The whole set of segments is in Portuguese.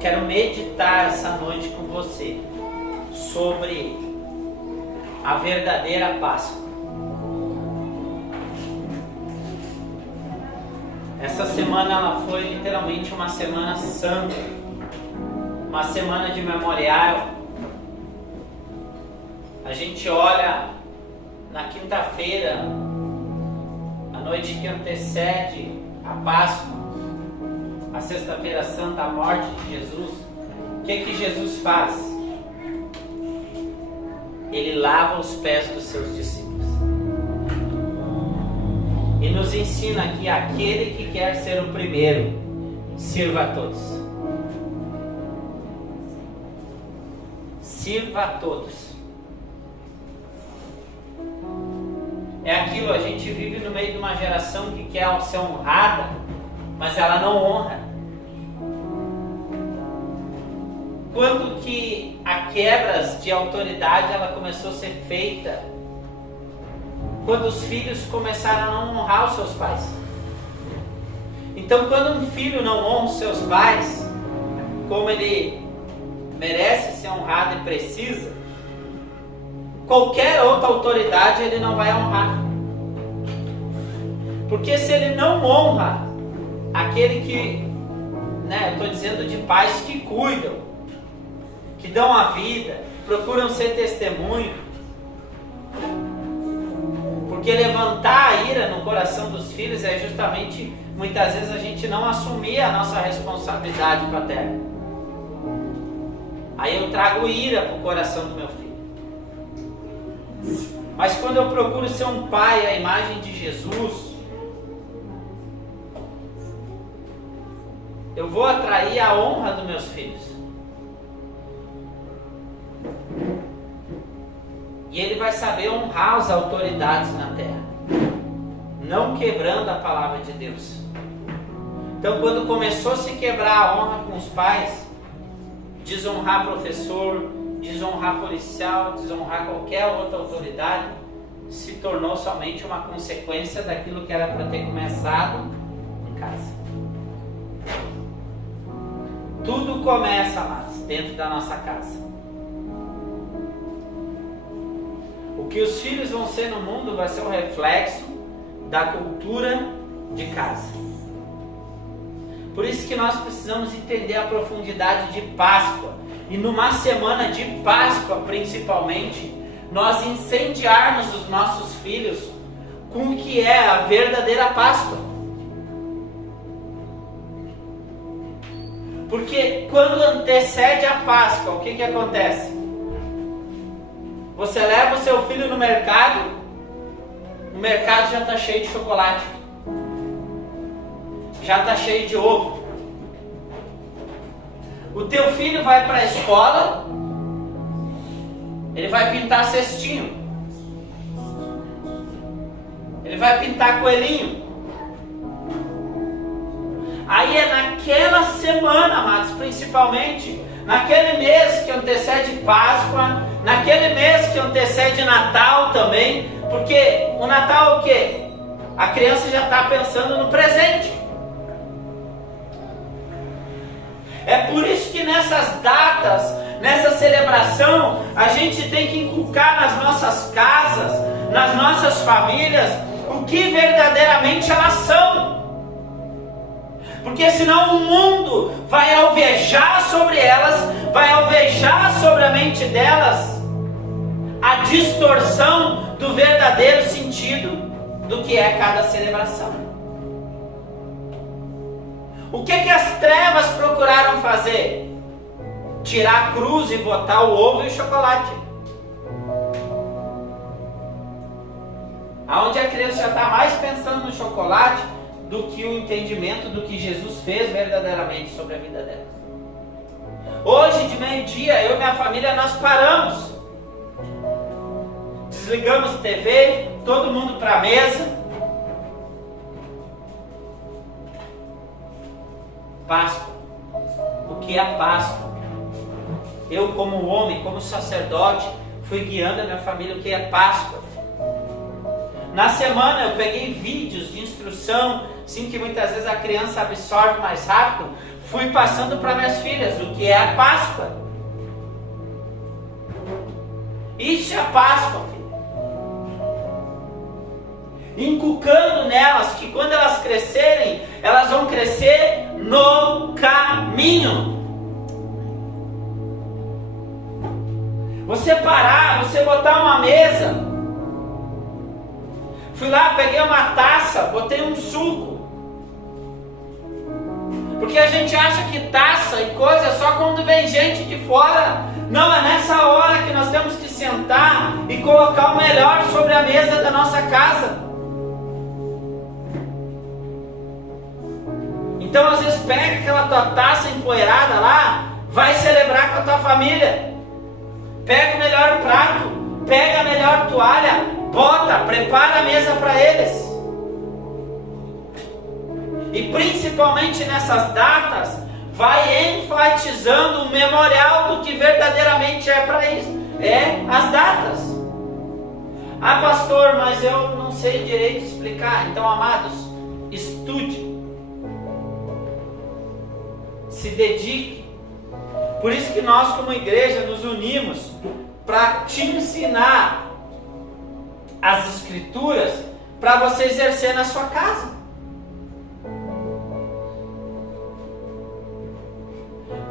quero meditar essa noite com você sobre a verdadeira Páscoa. Essa semana ela foi literalmente uma semana santa, uma semana de memorial. A gente olha na quinta-feira, a noite que antecede a Páscoa, a sexta-feira santa, a morte de Jesus. O que Jesus faz? Ele lava os pés dos seus discípulos e nos ensina que aquele que quer ser o primeiro, sirva a todos. Sirva a todos. É aquilo, a gente vive no meio de uma geração que quer ser honrada, mas ela não honra. Quando que a quebras de autoridade ela começou a ser feita? Quando os filhos começaram a não honrar os seus pais. Então, quando um filho não honra os seus pais, como ele merece ser honrado e precisa, qualquer outra autoridade ele não vai honrar. Porque se ele não honra aquele que, eu estou dizendo de pais que cuidam, que dão a vida, procuram ser testemunho, porque levantar a ira no coração dos filhos é justamente, muitas vezes, a gente não assumir a nossa responsabilidade paterna. Aí eu trago ira para o coração do meu filho. Mas quando eu procuro ser um pai à imagem de Jesus, eu vou atrair a honra dos meus filhos. E ele vai saber honrar as autoridades na terra, não quebrando a palavra de Deus. Então, quando começou a se quebrar a honra com os pais, desonrar professor, desonrar policial, desonrar qualquer outra autoridade, se tornou somente uma consequência daquilo que era para ter começado em casa. Tudo começa, amados, dentro da nossa casa. O que os filhos vão ser no mundo vai ser um reflexo da cultura de casa. Por isso que nós precisamos entender a profundidade de Páscoa. E numa semana de Páscoa, principalmente, nós incendiarmos os nossos filhos com o que é a verdadeira Páscoa. Porque quando antecede a Páscoa, o que acontece? Você leva o seu filho no mercado já está cheio de chocolate, já está cheio de ovo. O teu filho vai para a escola, ele vai pintar cestinho, ele vai pintar coelhinho. Aí é naquela semana, amados, principalmente naquele mês que antecede Páscoa, naquele mês que antecede Natal também, porque o Natal é o quê? A criança já está pensando no presente. É por isso que nessas datas, nessa celebração, a gente tem que inculcar nas nossas casas, nas nossas famílias, o que verdadeiramente elas são. Porque senão o mundo vai alvejar sobre elas, vai alvejar sobre a mente delas a distorção do verdadeiro sentido do que é cada celebração. O que as trevas procuraram fazer? Tirar a cruz e botar o ovo e o chocolate. Aonde a criança já está mais pensando no chocolate do que o entendimento do que Jesus fez verdadeiramente sobre a vida dela. Hoje de meio-dia, eu e minha família, nós paramos. Desligamos a TV, todo mundo para a mesa. Páscoa. O que é a Páscoa? Eu, como homem, como sacerdote, fui guiando a minha família o que é Páscoa. Na semana eu peguei vídeos de instrução, assim que muitas vezes a criança absorve mais rápido. fui passando para minhas filhas o que é a Páscoa. Isso é a Páscoa, filho. Inculcando nelas que quando elas crescerem, elas vão crescer no caminho. Você parar, você botar uma mesa. Fui lá, peguei uma taça, botei um suco. Porque a gente acha que taça e coisa é só quando vem gente de fora. Não, é nessa hora que nós temos que sentar e colocar o melhor sobre a mesa da nossa casa. Então às vezes pega aquela tua taça empoeirada lá, vai celebrar com a tua família. Pega o melhor prato, pega a melhor toalha, bota, prepara a mesa para eles. E principalmente nessas datas, vai enfatizando o memorial do que verdadeiramente é para isso. É as datas. Ah, pastor, mas eu não sei direito explicar. Então, amados, estude. Se dedique. Por isso que nós como igreja nos unimos para te ensinar as escrituras para você exercer na sua casa.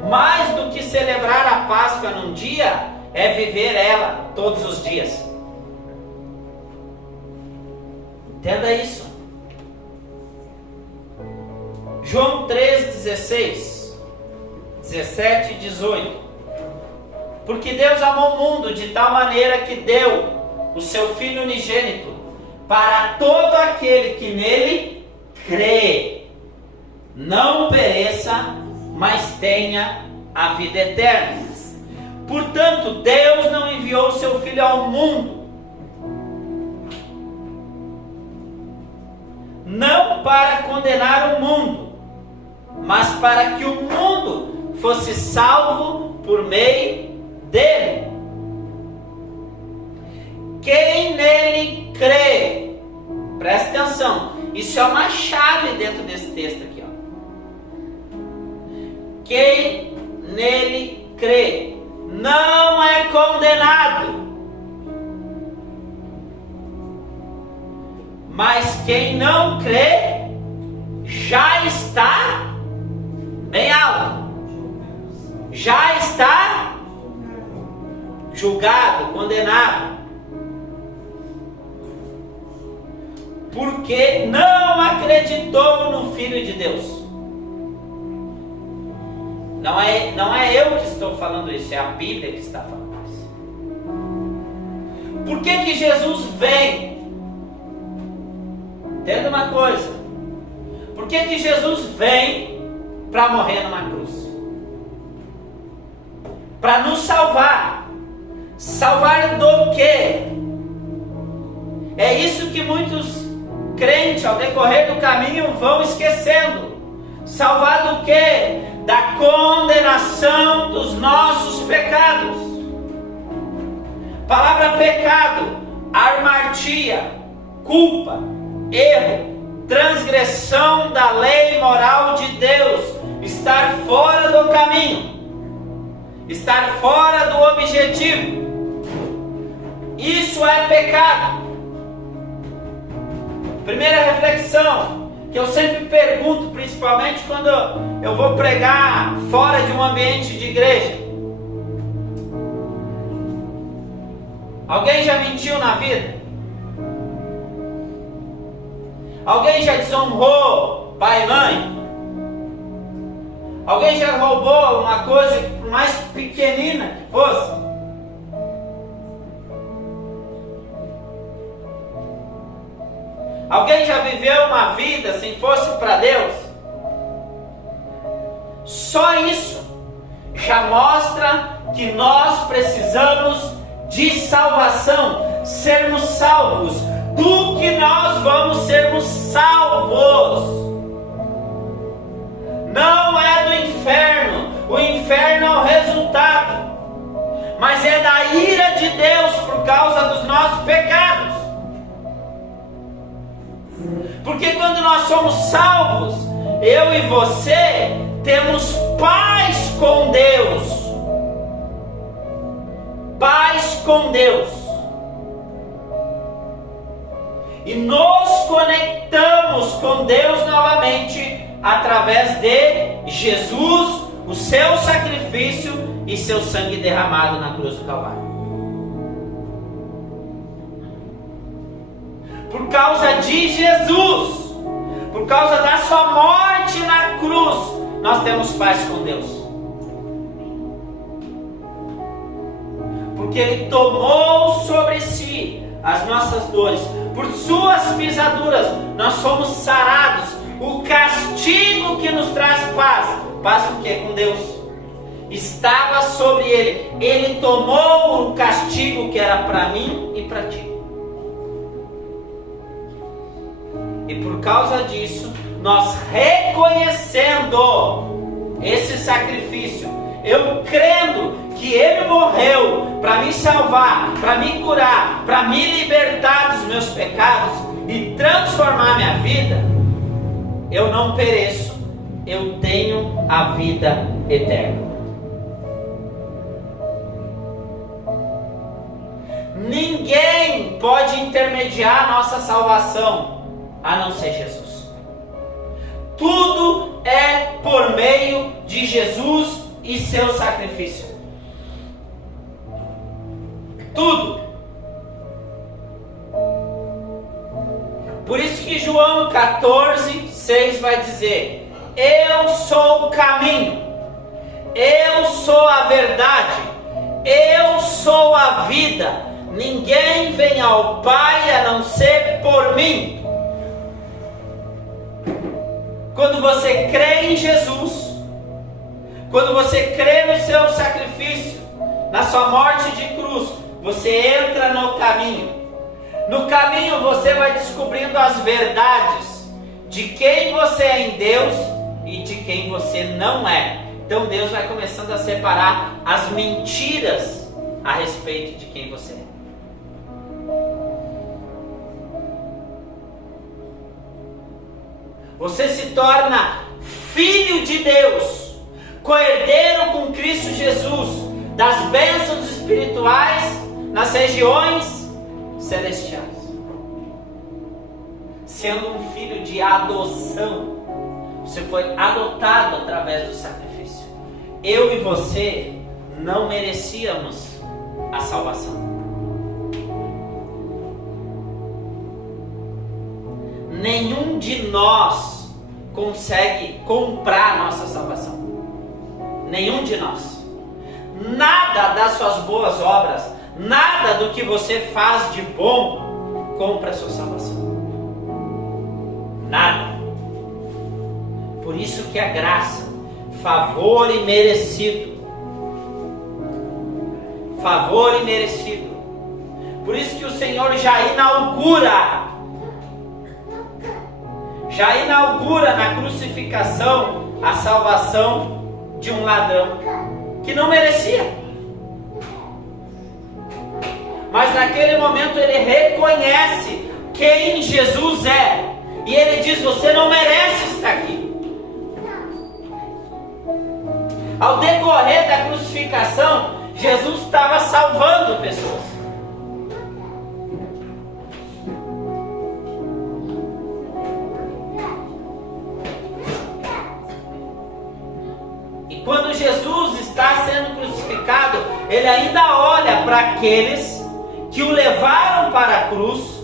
Mais do que celebrar a Páscoa num dia, é viver ela todos os dias. Entenda isso. João 3,16, 17 e 18. Porque Deus amou o mundo de tal maneira que deu o seu Filho unigênito para todo aquele que nele crê, não pereça, mas tenha a vida eterna. Portanto, Deus não enviou o seu Filho ao mundo, não para condenar o mundo, mas para que o mundo fosse salvo por meio dele. Quem nele crê, presta atenção, isso é uma chave dentro desse texto aqui, ó. Quem nele crê não é condenado, mas quem não crê já está bem alto, já está julgado, condenado, porque não acreditou no Filho de Deus. Não é eu que estou falando isso, é a Bíblia que está falando isso. Por que Jesus vem? Entenda uma coisa. Por que Jesus vem para morrer numa cruz? Para nos salvar. Salvar do quê? É isso que muitos crentes ao decorrer do caminho vão esquecendo. Salvar do quê? Da condenação dos nossos pecados. Palavra pecado, hamartia, culpa, erro, transgressão da lei moral de Deus, estar fora do caminho, estar fora do objetivo. Isso é pecado. Primeira reflexão que eu sempre pergunto, principalmente quando eu vou pregar fora de um ambiente de igreja: alguém já mentiu na vida? Alguém já desonrou pai e mãe? Alguém já roubou uma coisa, por mais pequenina que fosse? Alguém já viveu uma vida sem fosse para Deus? Só isso já mostra que nós precisamos de salvação, sermos salvos. Do que nós vamos sermos salvos? Não é do inferno. O inferno é o resultado, mas é da ira de Deus por causa dos nossos pecados. Porque quando nós somos salvos, eu e você temos paz com Deus. Paz com Deus. E nos conectamos com Deus novamente através de Jesus, o seu sacrifício e seu sangue derramado na cruz do Calvário. Por causa de Jesus, por causa da sua morte na cruz, nós temos paz com Deus. Porque Ele tomou sobre si as nossas dores, por suas pisaduras nós somos sarados. O castigo que nos traz paz, paz com quê? Com Deus, estava sobre Ele. Ele tomou o castigo que era para mim e para ti. E por causa disso, nós reconhecendo esse sacrifício, eu crendo que Ele morreu para me salvar, para me curar, para me libertar dos meus pecados e transformar minha vida, eu não pereço, eu tenho a vida eterna. Ninguém pode intermediar a nossa salvação a não ser Jesus. Tudo é por meio de Jesus e seu sacrifício. Tudo. Por isso que João 14:6 vai dizer: eu sou o caminho, eu sou a verdade, eu sou a vida, ninguém vem ao Pai a não ser por mim. Quando você crê em Jesus, quando você crê no seu sacrifício, na sua morte de cruz, você entra no caminho. No caminho você vai descobrindo as verdades de quem você é em Deus e de quem você não é. Então Deus vai começando a separar as mentiras a respeito de quem você é. Você se torna filho de Deus, co-herdeiro com Cristo Jesus das bênçãos espirituais nas regiões celestiais, sendo um filho de adoção. Você foi adotado através do sacrifício. Eu e você não merecíamos a salvação. Nenhum de nós consegue comprar a nossa salvação. Nenhum de nós. Nada das suas boas obras, nada do que você faz de bom compra a sua salvação. Nada. Por isso que a graça, favor imerecido. Favor imerecido. Por isso que o Senhor já inaugura na crucificação a salvação de um ladrão que não merecia. Mas naquele momento ele reconhece quem Jesus é. E ele diz: você não merece estar aqui. Ao decorrer da crucificação, Jesus estava salvando pessoas. E quando Jesus está sendo crucificado, ele ainda olha para aqueles que o levaram para a cruz,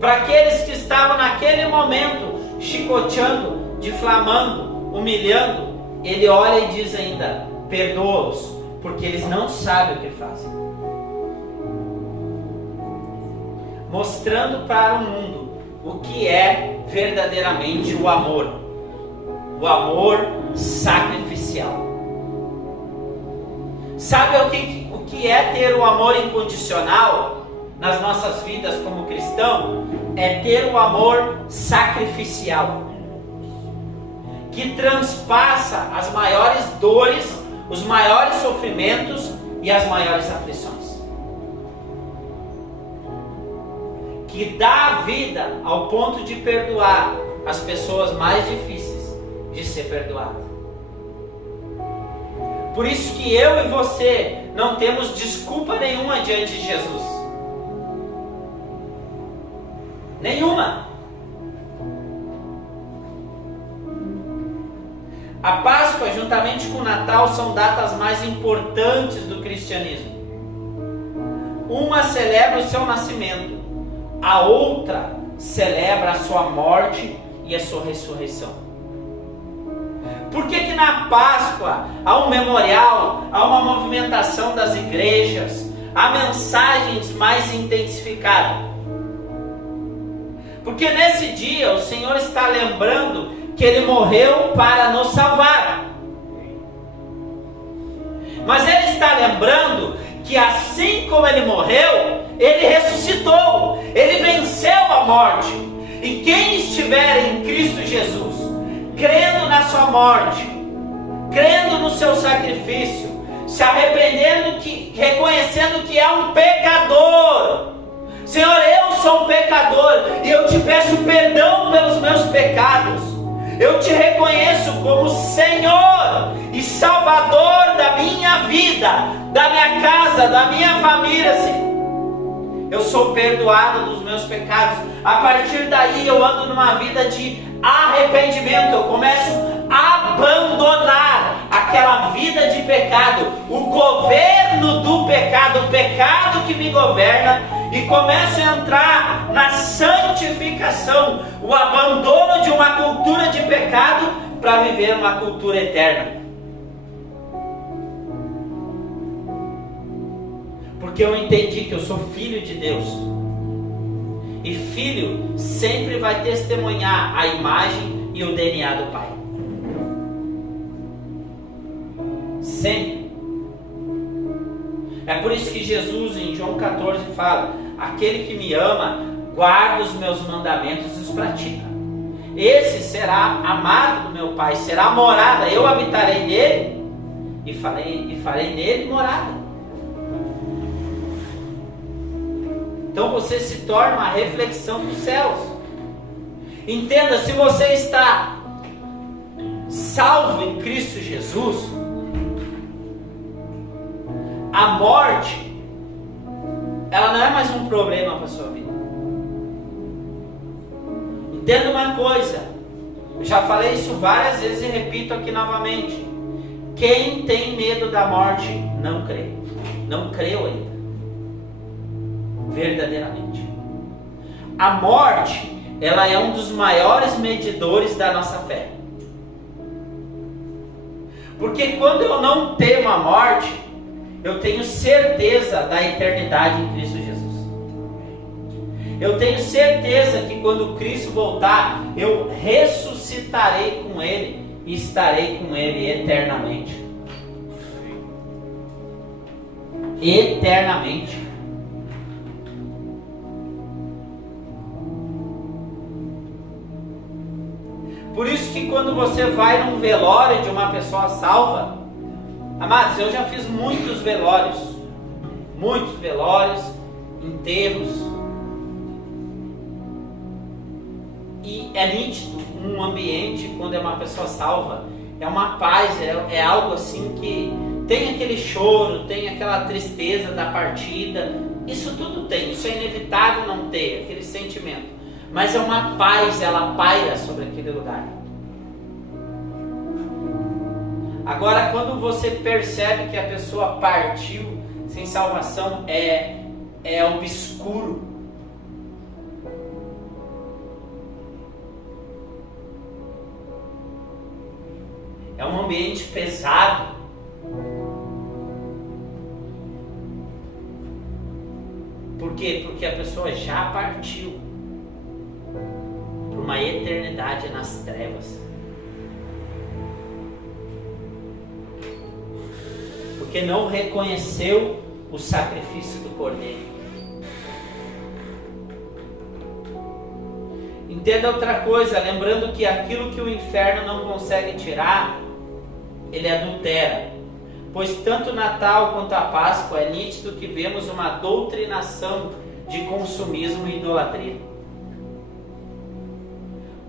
para aqueles que estavam naquele momento chicoteando, difamando, humilhando. Ele olha e diz ainda: perdoa-os, porque eles não sabem o que fazem. Mostrando para o mundo o que é verdadeiramente o amor sacrificial. Sabe o que é ter o amor incondicional nas nossas vidas como cristão? É ter o amor sacrificial, que transpassa as maiores dores, os maiores sofrimentos e as maiores aflições, que dá a vida ao ponto de perdoar as pessoas mais difíceis, de ser perdoado. Por isso que eu e você não temos desculpa nenhuma diante de Jesus. Nenhuma. A Páscoa, juntamente com o Natal, são datas mais importantes do cristianismo. Uma celebra o seu nascimento, a outra celebra a sua morte e a sua ressurreição. Por que na Páscoa há um memorial, há uma movimentação das igrejas, há mensagens mais intensificadas? Porque nesse dia o Senhor está lembrando que Ele morreu para nos salvar. Mas Ele está lembrando que assim como Ele morreu, Ele ressuscitou, Ele venceu a morte. E quem estiver em Cristo Jesus, crendo na sua morte, crendo no seu sacrifício, se arrependendo, reconhecendo que é um pecador. Senhor, eu sou um pecador e eu te peço perdão pelos meus pecados. Eu te reconheço como Senhor e Salvador da minha vida, da minha casa, da minha família, Senhor. Eu sou perdoado dos meus pecados. A partir daí eu ando numa vida de arrependimento. Eu começo a abandonar aquela vida de pecado, o governo do pecado, o pecado que me governa, e começo a entrar na santificação, o abandono de uma cultura de pecado para viver uma cultura eterna. Porque eu entendi que eu sou filho de Deus. E filho sempre vai testemunhar a imagem e o DNA do Pai. Sempre. É por isso que Jesus em João 14 fala: aquele que me ama, guarda os meus mandamentos e os pratica. Esse será amado do meu Pai, será morada. Eu habitarei nele e farei nele morada. Então você se torna uma reflexão dos céus. Entenda, se você está salvo em Cristo Jesus, a morte, ela não é mais um problema para a sua vida. Entenda uma coisa, eu já falei isso várias vezes e repito aqui novamente: quem tem medo da morte não crê, não creu ainda, verdadeiramente. A morte, ela é um dos maiores medidores da nossa fé. Porque quando eu não temo a morte, eu tenho certeza da eternidade em Cristo Jesus. Eu tenho certeza que quando Cristo voltar, eu ressuscitarei com Ele e estarei com Ele eternamente. Eternamente. Por isso que quando você vai num velório de uma pessoa salva, amados, eu já fiz muitos velórios, enterros, e é nítido um ambiente quando é uma pessoa salva, é uma paz, é algo assim que tem aquele choro, tem aquela tristeza da partida, isso tudo tem, isso é inevitável não ter, aquele sentimento, mas é uma paz, ela paira sobre aquele lugar. Agora, quando você percebe que a pessoa partiu sem salvação, é obscuro. É um ambiente pesado. Por quê? Porque a pessoa já partiu para uma eternidade nas trevas. Porque não reconheceu o sacrifício do Cordeiro. Entenda outra coisa, lembrando que aquilo que o inferno não consegue tirar, ele adultera. Pois tanto o Natal quanto a Páscoa é nítido que vemos uma doutrinação de consumismo e idolatria.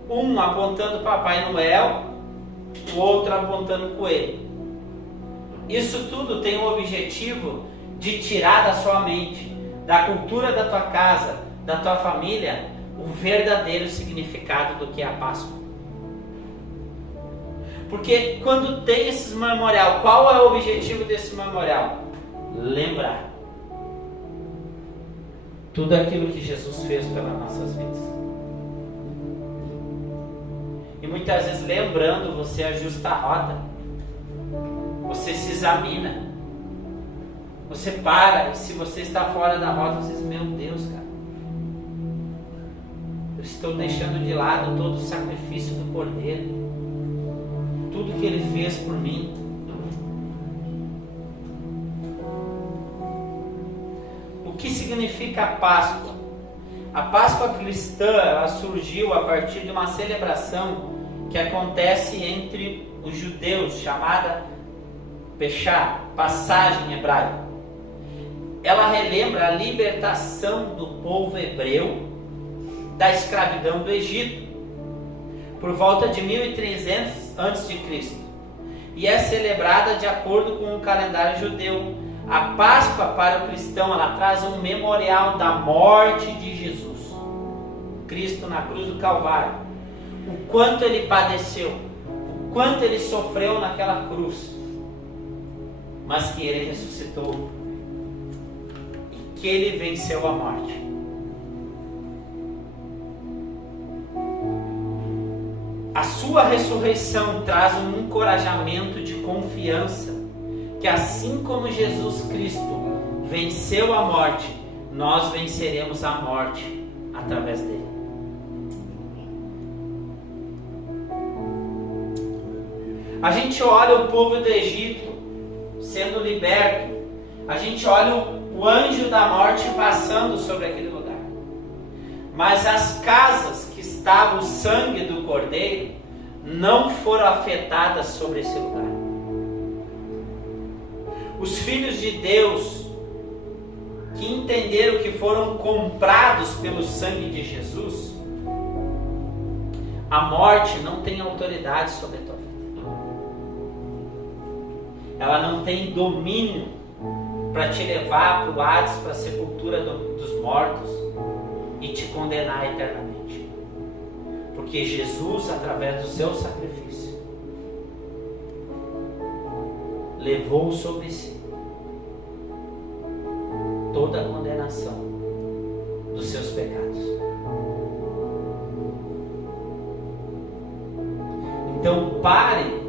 Um apontando Papai Noel o outro apontando o coelho. Isso tudo tem o objetivo de tirar da sua mente, da cultura da tua casa, da tua família, o verdadeiro significado do que é a Páscoa. Porque quando tem esses memorial, qual é o objetivo desse memorial? Lembrar tudo aquilo que Jesus fez pelas nossas vidas. E muitas vezes, lembrando, você ajusta a rota, você se examina, você para, e se você está fora da rota, você diz: meu Deus, cara, eu estou deixando de lado todo o sacrifício do Cordeiro, tudo que Ele fez por mim. O que significa a Páscoa? A Páscoa cristã, ela surgiu a partir de uma celebração que acontece entre os judeus, chamada Peshá, passagem em hebraico. Ela relembra a libertação do povo hebreu da escravidão do Egito, por volta de 1300 a.C. e é celebrada de acordo com o calendário judeu. A Páscoa para o cristão, ela traz um memorial da morte de Jesus, Cristo na cruz do Calvário, o quanto Ele padeceu, o quanto Ele sofreu naquela cruz, mas que Ele ressuscitou e que Ele venceu a morte. A sua ressurreição traz um encorajamento de confiança, que assim como Jesus Cristo venceu a morte, nós venceremos a morte através dele. A gente olha o povo do Egito sendo liberto, a gente olha o anjo da morte passando sobre aquele lugar, mas as casas que estava o sangue do Cordeiro não foram afetadas sobre esse lugar. Os filhos de Deus que entenderam que foram comprados pelo sangue de Jesus, a morte não tem autoridade sobre a tua vida. Ela não tem domínio para te levar para o Hades, para a sepultura dos mortos e te condenar eternamente. Porque Jesus, através do seu sacrifício, levou sobre si toda a condenação dos seus pecados. Então pare,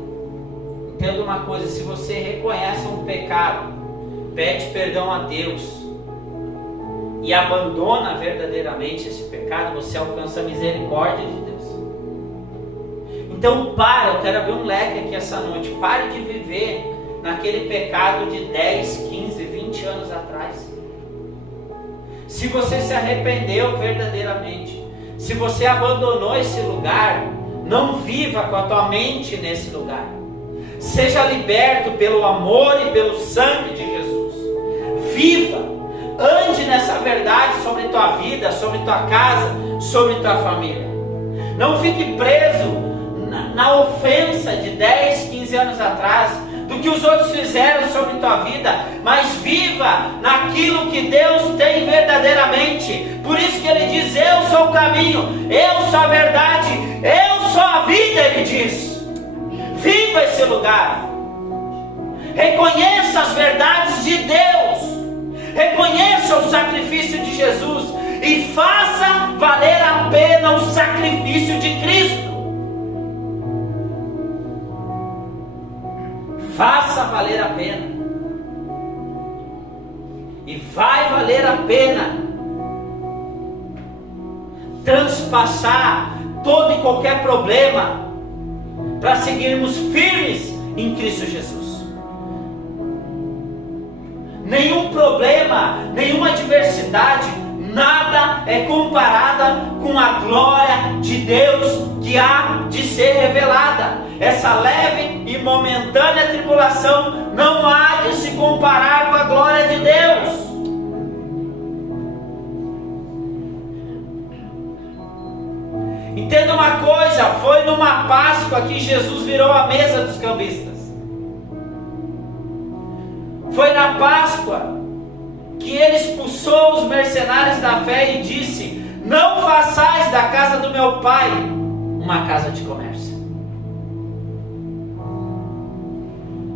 entenda uma coisa: se você reconhece um pecado, pede perdão a Deus e abandona verdadeiramente esse pecado, você alcança a misericórdia de Deus. Então pare, eu quero abrir um leque aqui essa noite. Pare de viver naquele pecado de 10, 15, 20 anos atrás. Se você se arrependeu verdadeiramente, se você abandonou esse lugar, não viva com a tua mente nesse lugar. Seja liberto pelo amor e pelo sangue de Jesus. Viva, ande nessa verdade sobre tua vida, sobre tua casa, sobre tua família. Não fique preso na ofensa de 10, 15 anos atrás, do que os outros fizeram sobre tua vida, mas viva naquilo que Deus tem verdadeiramente. Por isso que Ele diz: eu sou o caminho, eu sou a verdade, eu sou a vida, Ele diz. Viva esse lugar, reconheça as verdades de Deus, reconheça o sacrifício de Jesus e faça valer a pena o sacrifício de Cristo. Faça valer a pena. E vai valer a pena transpassar todo e qualquer problema para seguirmos firmes em Cristo Jesus. Nenhum problema, nenhuma adversidade, nada é comparada com a glória de Deus que há de ser revelada. Essa leve e momentânea tribulação não há de se comparar com a glória de Deus. Entenda uma coisa: coisa, foi numa Páscoa que Jesus virou a mesa dos cambistas. Foi na Páscoa que ele expulsou os mercenários da fé e disse: não façais da casa do meu pai uma casa de comércio.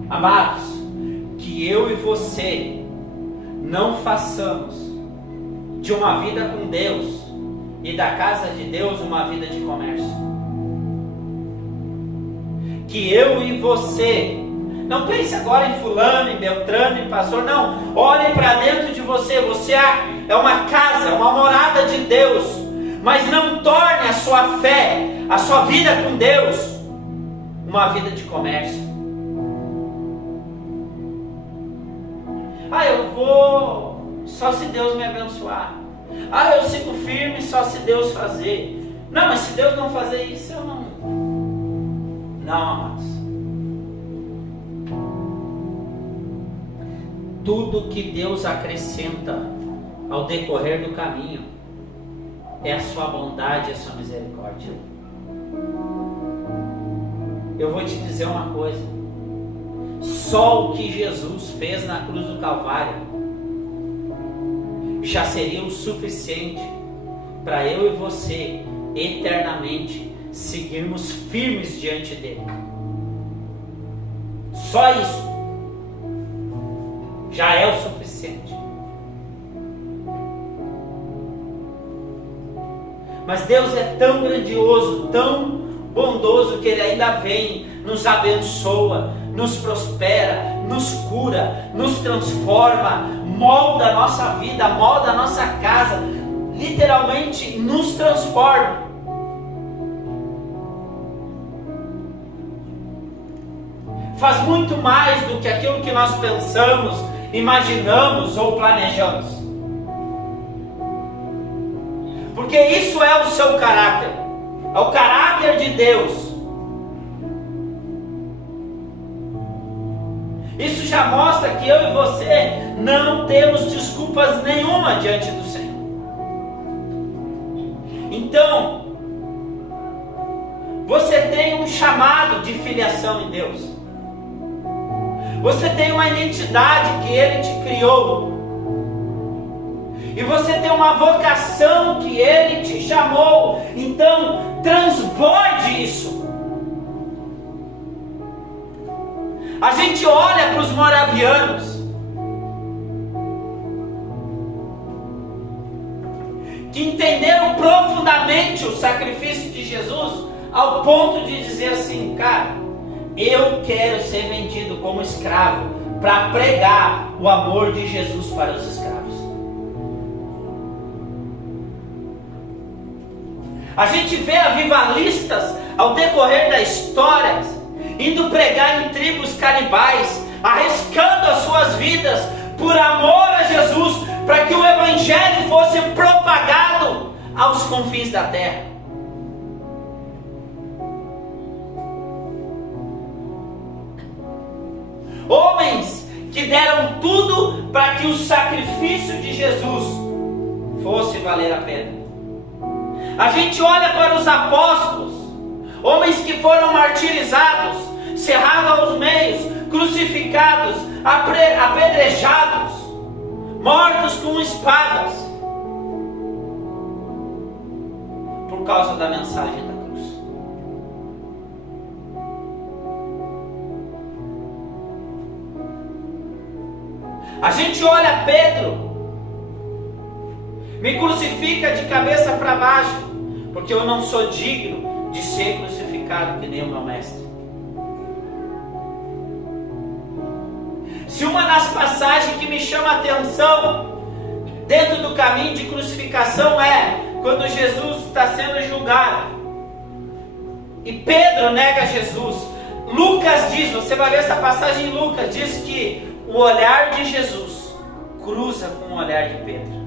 Amados, que eu e você não façamos de uma vida com Deus e da casa de Deus uma vida de comércio. Que eu e você, não pense agora em fulano, em Beltrano, em pastor, não. Olhe para dentro de você. Você é uma casa, uma morada de Deus. Mas não torne a sua fé, a sua vida com Deus, uma vida de comércio. Eu vou só se Deus me abençoar. Eu sigo firme só se Deus fazer. Não, mas se Deus não fazer isso, eu não. Não, amados. Tudo que Deus acrescenta ao decorrer do caminho é a sua bondade e a sua misericórdia. Eu vou te dizer uma coisa: só o que Jesus fez na cruz do Calvário já seria o suficiente para eu e você eternamente seguirmos firmes diante dele. Só isso já é o suficiente. Mas Deus é tão grandioso, tão bondoso, que Ele ainda vem, nos abençoa, nos prospera, nos cura, nos transforma, molda a nossa vida, molda a nossa casa, literalmente nos transforma. Faz muito mais do que aquilo que nós pensamos, imaginamos ou planejamos. Porque isso é o seu caráter, é o caráter de Deus. Isso já mostra que eu e você não temos desculpas nenhuma diante do Senhor. Então, você tem um chamado de filiação em Deus. Você tem uma identidade que Ele te criou. E você tem uma vocação que Ele te chamou. Então, transborde isso. A gente olha para os moravianos, que entenderam profundamente o sacrifício de Jesus, ao ponto de dizer assim: cara, eu quero ser vendido como escravo para pregar o amor de Jesus para os escravos. A gente vê avivalistas ao decorrer da história indo pregar em tribos canibais, arriscando as suas vidas por amor a Jesus, para que o evangelho fosse propagado aos confins da terra. Homens que deram tudo para que o sacrifício de Jesus fosse valer a pena. A gente olha para os apóstolos, homens que foram martirizados, cerrados aos meios, crucificados, apedrejados, mortos com espadas, por causa da mensagem da cruz. A gente olha Pedro, me crucifica de cabeça para baixo, porque eu não sou digno de ser crucificado que nem o meu mestre. Se uma das passagens que me chama a atenção dentro do caminho de crucificação é quando Jesus está sendo julgado e Pedro nega Jesus. Lucas diz, você vai ver essa passagem em Lucas, diz que o olhar de Jesus cruza com o olhar de Pedro.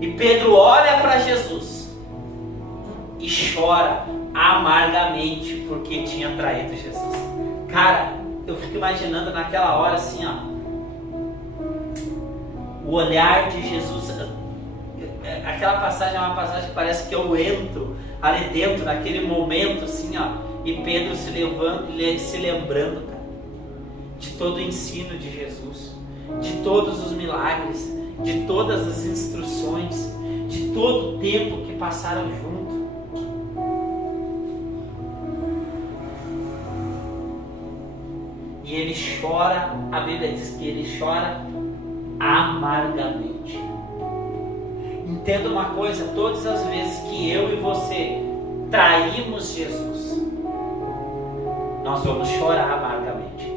E Pedro olha para Jesus e chora amargamente porque tinha traído Jesus. Cara, eu fico imaginando naquela hora assim, ó, o olhar de Jesus. aquela passagem é uma passagem que parece que eu entro ali dentro, naquele momento assim, ó, e Pedro se lembrando, cara, de todo o ensino de Jesus, de todos os milagres, de todas as instruções, de todo o tempo que passaram junto. E ele chora, a Bíblia diz que ele chora amargamente. Entenda uma coisa, todas as vezes que eu e você traímos Jesus, nós vamos chorar amargamente.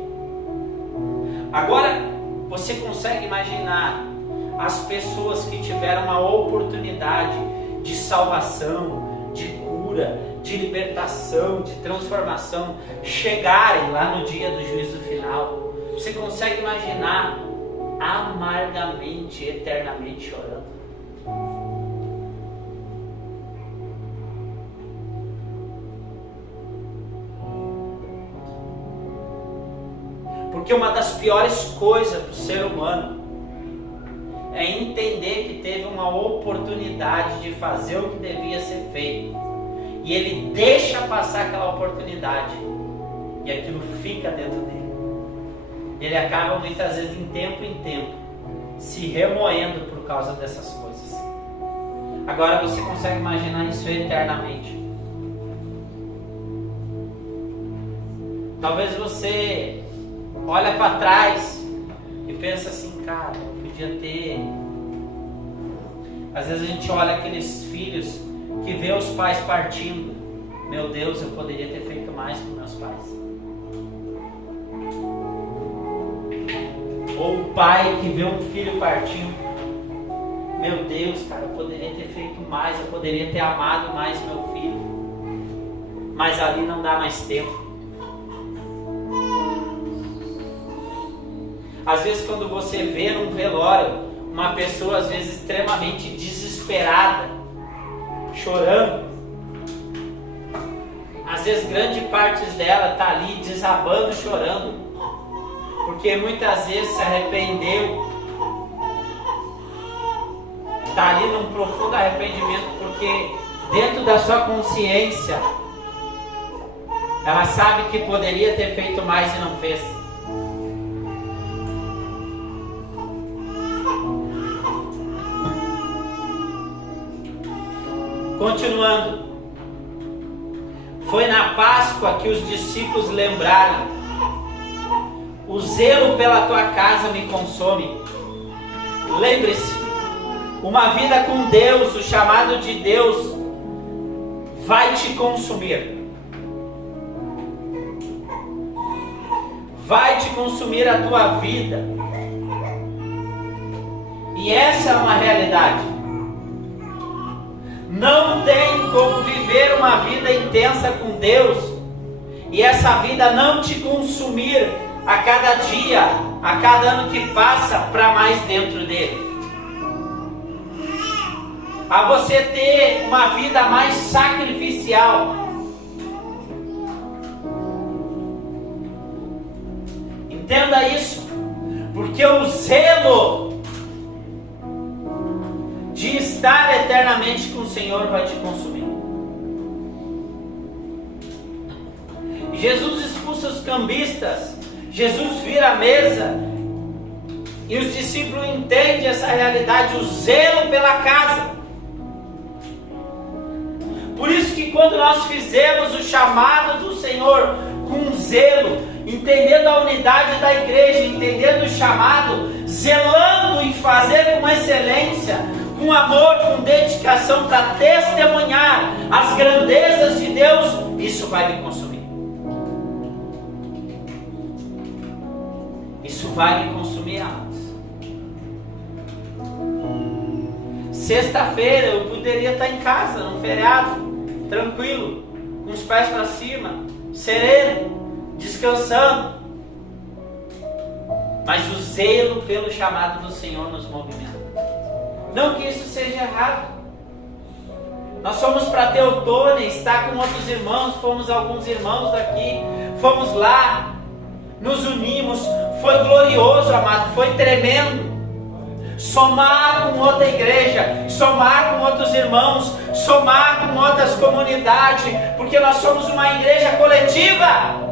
Agora, você consegue imaginar as pessoas que tiveram a oportunidade de salvação, de cura, de libertação, de transformação, chegarem lá no dia do juízo final? Você consegue imaginar amargamente, eternamente chorando? Porque uma das piores coisas para o ser humano é entender que teve uma oportunidade de fazer o que devia ser feito, e ele deixa passar aquela oportunidade, e aquilo fica dentro dele. Ele acaba muitas vezes, em tempo, se remoendo por causa dessas coisas. Agora você consegue imaginar isso eternamente? Talvez você olha para trás e pensa assim, cara, eu podia ter... Às vezes a gente olha aqueles filhos que vê os pais partindo. Meu Deus, eu poderia ter feito mais com meus pais. Ou o pai que vê um filho partindo. Meu Deus, cara, eu poderia ter feito mais, eu poderia ter amado mais meu filho. Mas ali não dá mais tempo. Às vezes quando você vê num velório uma pessoa às vezes extremamente desesperada, chorando, às vezes grande parte dela está ali desabando, chorando, porque muitas vezes se arrependeu, está ali num profundo arrependimento, porque dentro da sua consciência ela sabe que poderia ter feito mais e não fez. Continuando, foi na Páscoa que os discípulos lembraram: o zelo pela tua casa me consome. Lembre-se, uma vida com Deus, o chamado de Deus, vai te consumir. Vai te consumir a tua vida. E essa é uma realidade. Não tem como viver uma vida intensa com Deus e essa vida não te consumir a cada dia, a cada ano que passa, para mais dentro dele. A você ter uma vida mais sacrificial. Entenda isso, porque o zelo de estar eternamente com o Senhor vai te consumir. Jesus expulsa os cambistas, Jesus vira a mesa e os discípulos entendem essa realidade, o zelo pela casa. Por isso que quando nós fizemos o chamado do Senhor com zelo, entendendo a unidade da igreja, entendendo o chamado, zelando em fazer com excelência, com amor, com dedicação, para testemunhar as grandezas de Deus, isso vai me consumir. Isso vai me consumir, amados. Sexta-feira eu poderia estar em casa, num feriado, tranquilo, com os pés para cima, sereno, descansando. Mas o zelo pelo chamado do Senhor nos movimenta. Não que isso seja errado. Nós fomos para Teutônia, estar com outros irmãos, fomos alguns irmãos daqui, fomos lá, nos unimos, foi glorioso, amado, foi tremendo. somar com outra igreja, somar com outros irmãos, somar com outras comunidades, porque nós somos uma igreja coletiva.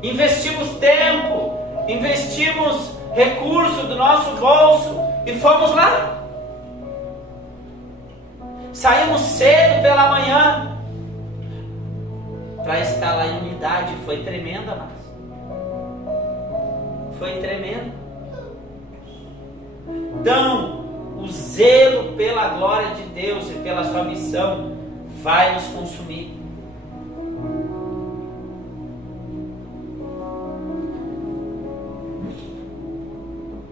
Investimos tempo, investimos recursos do nosso bolso e fomos lá. Saímos cedo pela manhã para estar lá em unidade. Foi tremendo, amados. Foi tremendo. Então, o zelo pela glória de Deus e pela sua missão vai nos consumir.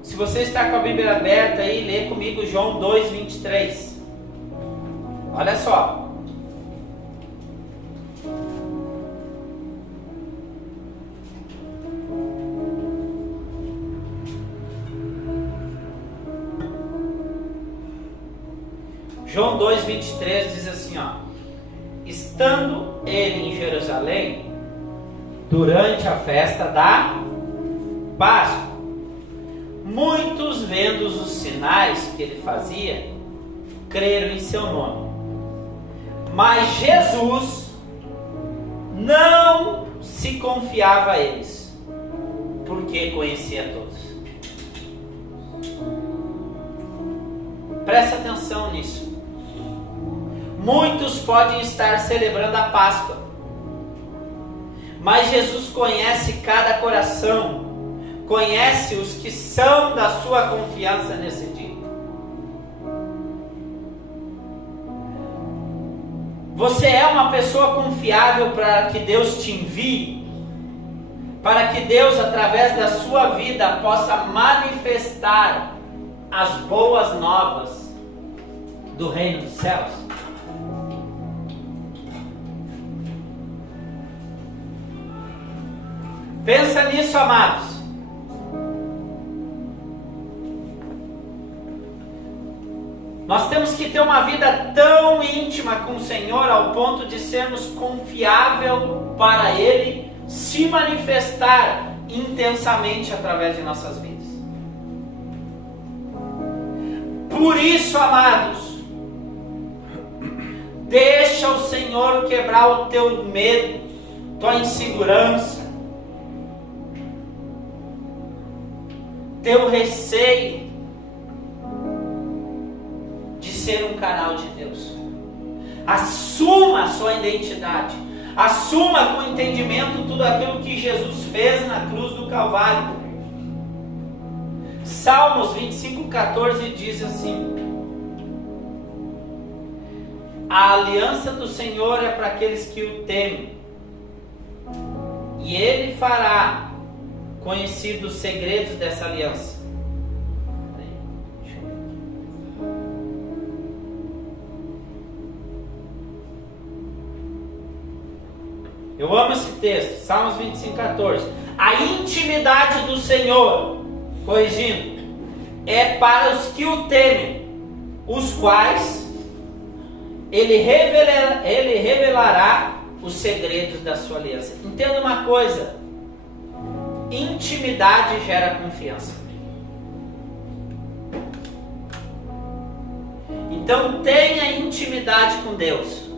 Se você está com a Bíblia aberta aí, lê comigo João 2:23. Olha só. João 2:23 diz assim, ó: estando ele em Jerusalém, durante a festa da Páscoa, muitos, vendo os sinais que ele fazia, creram em seu nome. Mas Jesus não se confiava a eles, porque conhecia todos. Presta atenção nisso. Muitos podem estar celebrando a Páscoa, mas Jesus conhece cada coração, conhece os que são da sua confiança nesse dia. Você é uma pessoa confiável para que Deus te envie, para que Deus, através da sua vida, possa manifestar as boas novas do reino dos céus? Pensa nisso, amados. Nós temos que ter uma vida tão íntima com o Senhor ao ponto de sermos confiável para Ele se manifestar intensamente através de nossas vidas. Por isso, amados, deixa o Senhor quebrar o teu medo, tua insegurança, teu receio de ser um canal de Deus. Assuma a sua identidade, assuma com entendimento tudo aquilo que Jesus fez na cruz do Calvário. Salmos 25:14 diz assim: a aliança do Senhor é para aqueles que o temem, e Ele fará conhecidos os segredos dessa aliança. Eu amo esse texto, Salmos 25:14. A intimidade do Senhor, corrigindo, é para os que o temem, os quais Ele revelará os segredos da sua aliança. Entenda uma coisa: intimidade gera confiança. Então tenha intimidade com Deus,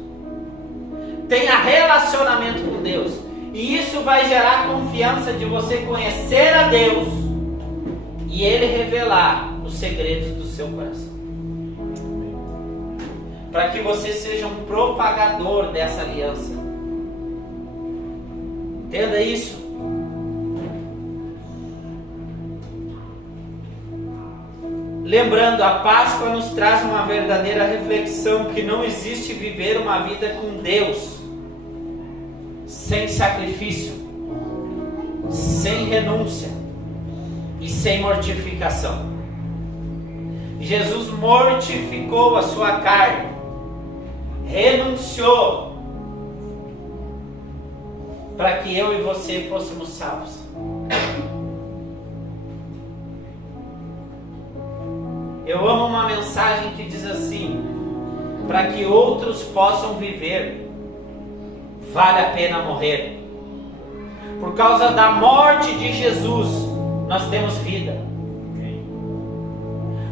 tenha relacionamento com Deus, e isso vai gerar confiança de você conhecer a Deus e Ele revelar os segredos do seu coração, para que você seja um propagador dessa aliança. Entenda isso. Lembrando, a Páscoa nos traz uma verdadeira reflexão que não existe viver uma vida com Deus sem sacrifício, sem renúncia e sem mortificação. Jesus mortificou a sua carne, renunciou para que eu e você fôssemos salvos. Eu amo uma mensagem que diz assim: para que outros possam viver, vale a pena morrer. Por causa da morte de Jesus, nós temos vida.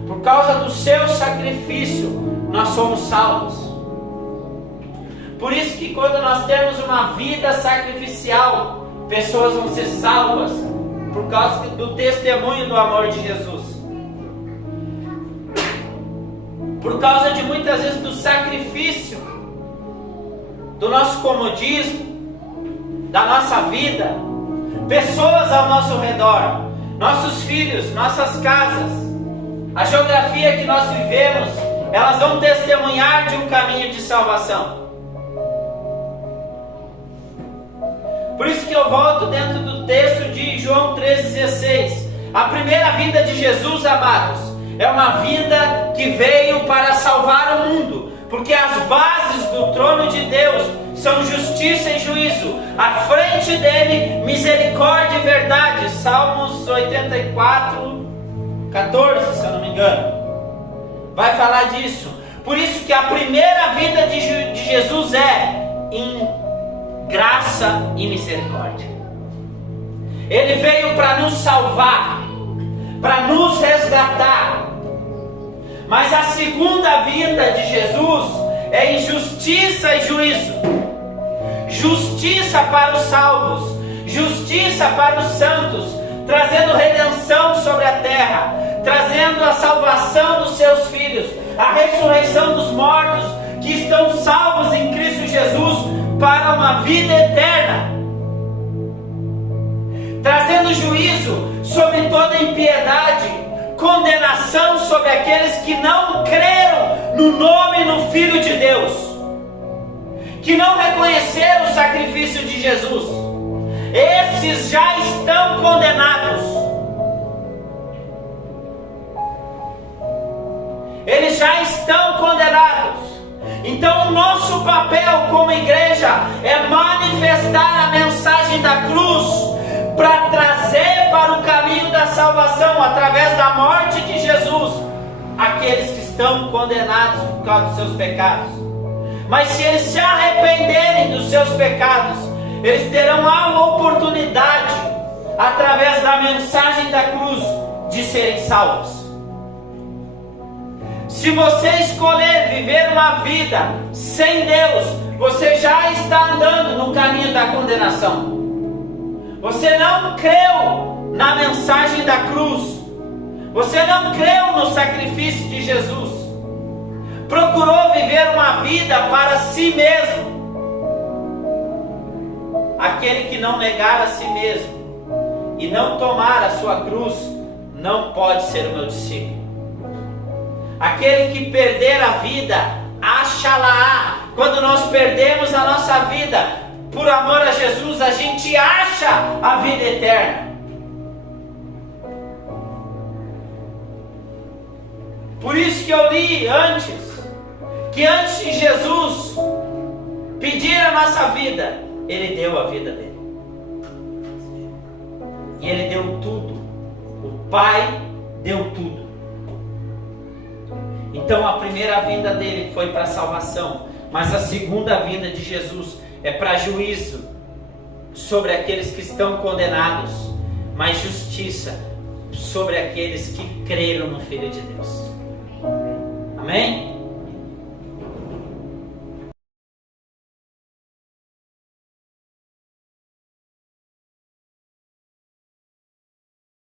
Por causa do seu sacrifício, nós somos salvos. Por isso que quando nós temos uma vida sacrificial, pessoas vão ser salvas, por causa do testemunho do amor de Jesus. Por causa de muitas vezes do sacrifício, do nosso comodismo, da nossa vida, pessoas ao nosso redor, nossos filhos, nossas casas, a geografia que nós vivemos, elas vão testemunhar de um caminho de salvação. Por isso que eu volto dentro do texto de João 3,16. A primeira vinda de Jesus, amados, é uma vinda que veio para salvar o mundo, porque as bases do trono de Deus são justiça e juízo. À frente dele, misericórdia e verdade. Salmos 84, 14, se eu não me engano, vai falar disso. Por isso que a primeira vinda de Jesus é em graça e misericórdia. Ele veio para nos salvar, para nos resgatar. Mas a segunda vinda de Jesus é em justiça e juízo. Justiça para os salvos, justiça para os santos, trazendo redenção sobre a terra, trazendo a salvação dos seus filhos, a ressurreição dos mortos que estão salvos em Cristo Jesus para uma vida eterna, trazendo juízo sobre toda impiedade, condenação sobre aqueles que não creram no nome e no Filho de Deus, que não reconheceram o sacrifício de Jesus. Esses já estão condenados. Eles já estão condenados. Então o nosso papel como igreja é manifestar a mensagem da cruz, para trazer para o caminho da salvação, através da morte de Jesus, aqueles que estão condenados por causa dos seus pecados. Mas se eles se arrependerem dos seus pecados, eles terão a oportunidade, através da mensagem da cruz, de serem salvos. Se você escolher viver uma vida sem Deus, você já está andando no caminho da condenação. Você não creu na mensagem da cruz. Você não creu no sacrifício de Jesus. Procurou viver uma vida para si mesmo. Aquele que não negar a si mesmo e não tomar a sua cruz, não pode ser o meu discípulo. Aquele que perder a vida, acha-la. Quando nós perdemos a nossa vida por amor a Jesus, a gente acha a vida eterna. Por isso que eu li antes, que antes de Jesus pedir a nossa vida, Ele deu a vida dele. E Ele deu tudo. O Pai deu tudo. Então a primeira vinda dele foi para salvação, mas a segunda vinda de Jesus é para juízo sobre aqueles que estão condenados, mas justiça sobre aqueles que creram no Filho de Deus. Amém?